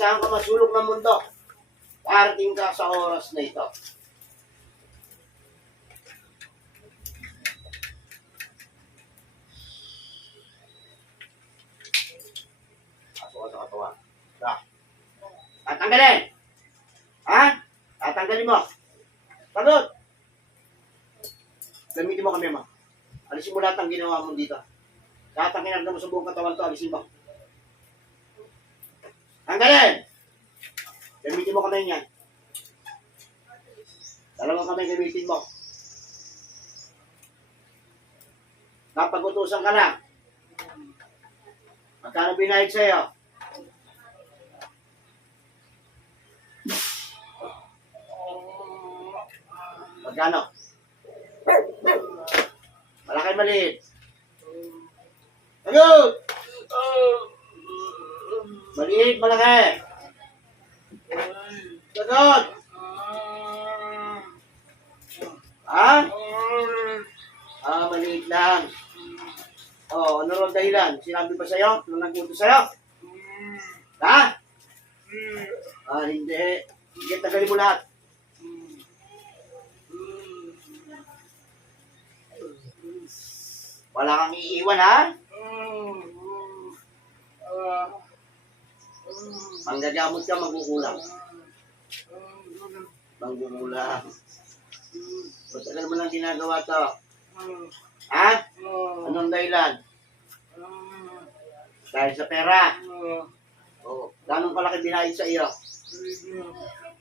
saan ka masulok ng mundo, parating ka sa oras na ito. Pasok ka sa katawan. Tatanggalin! Ha? Tatanggalin mo. Sagot! Gamitin mo kami, ma. Alisin mo lahat ng ginawa mo dito. Lahat ang kinagda mo sa buong katawan to, alisin mo. Tanggalin! Gamitin mo kami yan. Dalawang kami gamitin mo. Kapag-utusan ka lang. Magkano binayad sa'yo? Magkano? Malaki maliit. Sagot! Maliit, malaki. Sagot! Ha? Maliit lang. Oh, ano ron dahilan? Sinabi ba sa'yo? Nung nagputo sa'yo? Ha? Hindi. Sige, tagalin mo lahat. Wala kang iiwan, ha? Manggagamot ka, magkukulang. Mangkukulang. Matagal mo lang ginagawa to. Ha? Anong dahilan? Dahil sa pera. Ganong kalaki binayad sa iyo?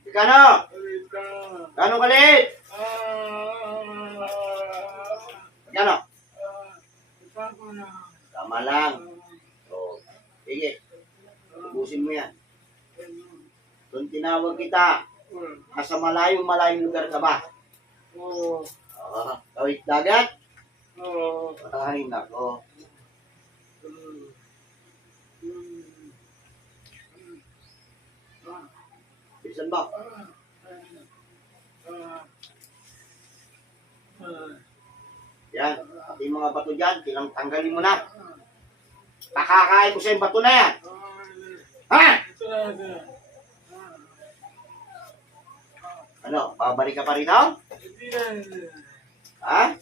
Gano? Ganong kalit? Gano? Tama lang. Sige. Ubusin mo yan. Doon tinawag kita. Nasa malayong lugar ka ba? Tawid dagat? Ay, nako. Bilisan ba? Yan. Pati yung mga bato dyan, tanggalin mo na. Pakakain mo sa yung bato na yan. Ha? Ano? Babalik ka pa rin ako? Ha?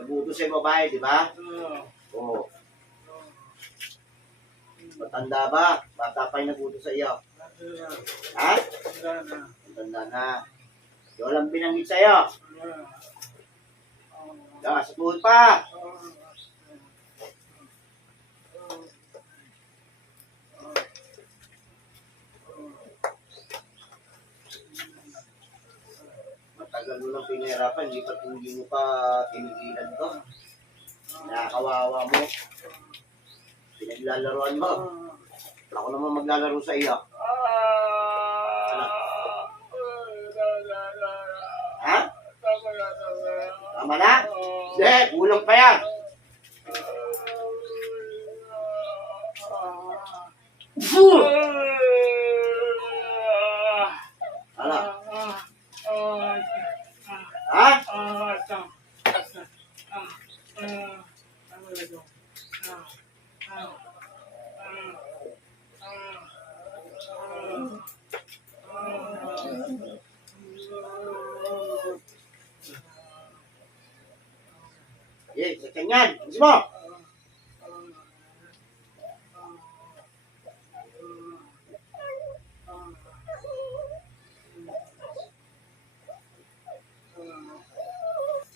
Nabuto sa babae, di ba? Oo. Matanda ba? Bata pa yung nabuto sa iyo. Ha? Matanda na. Yung walang binanggit sa iyo. Sa tuhod pa. Matagal mo lang pinahirapan, hindi mo pa tinigilan to. Nakakawawa mo. Pinaglalaroan mo. Ako naman maglalaro sa iyo. Ano? Ha? Tama na? Hindi, kulang pa yan. Ano? Ha? Sa kanyan. Gusto mo?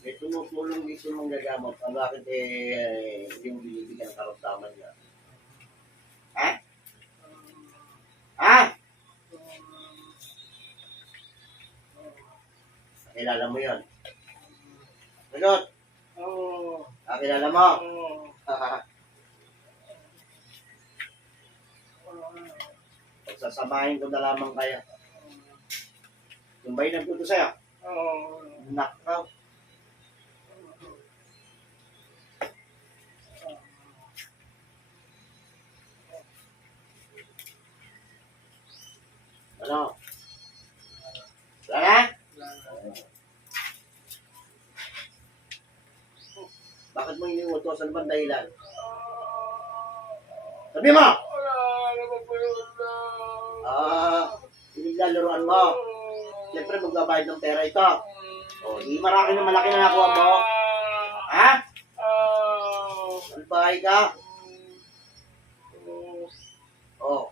May tumutulong dito yung manggagamot. Bakit yung binibigyan ng karamdaman niya? Ha? Ha? Nakilala mo yun? Sagot? Nakilala mo? Pagsasamahin ko na lamang kaya. Yung ba'y nagputo sa'yo? Nakaw. Ano? Wala na? Bakit mo iniutos? Ano bang dahilan? Sabi mo! Pinaglalaroan mo. Siyempre, magbabayad ng pera ito. O, di malaki na nakuha mo. Ha? Salbahay ka? O,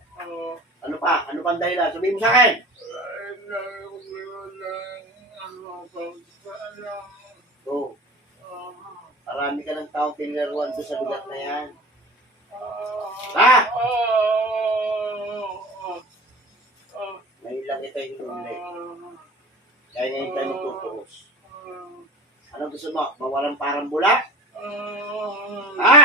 ano pa? Ano pang dahilan? Sabihin mo sa akin. O, marami ka ng taong pinilaruan doon sa lugar na yan. Ha? Ngayon lang ito yung huli. Kaya ngayon tayo magtutuos. Anong gusto mo? Mawalang parang bula? Ha?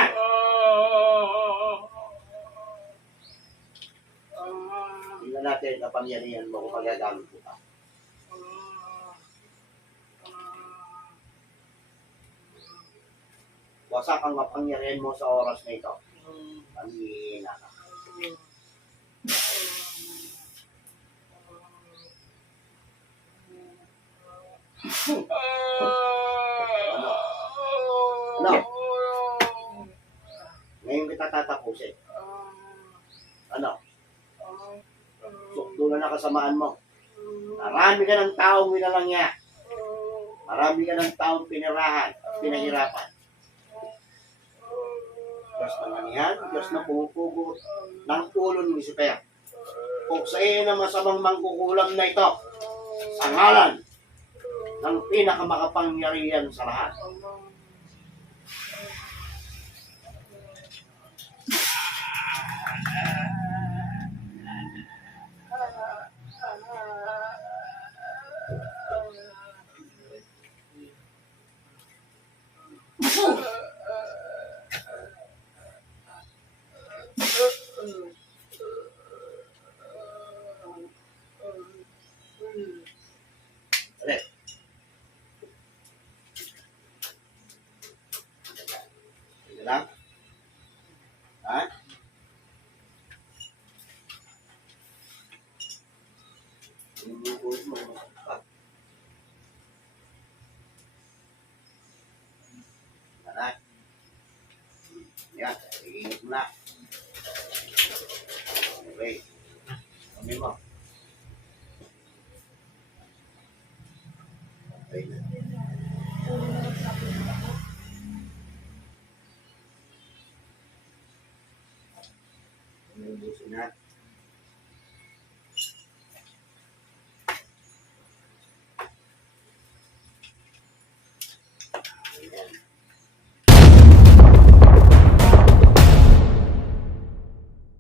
Tingnan natin kapangyarihan mo kung magagamit mo pa. Wasak ang kapangyarihan mo sa oras na ito. Pangihina ka. Ano? Ngayon kita tatapusin. Ano? Sukdo na kasamaan mo. Marami ka ng taong winalangya. Marami ka ng taong pinirahan, pinahirapan. Diyos naman yan, Diyos na pumupugot ng ulo ni Lucifer. Puksain ang masamang mangkukulam na ito sa ngalan ng pinakamakapangyarihan sa lahat. Ulit. Sige lang. Ha? Inubuhos mo. Anak. Yan. Iinit mo na. Okay. Kami mo. Okay na. Inubusin na. Ayan.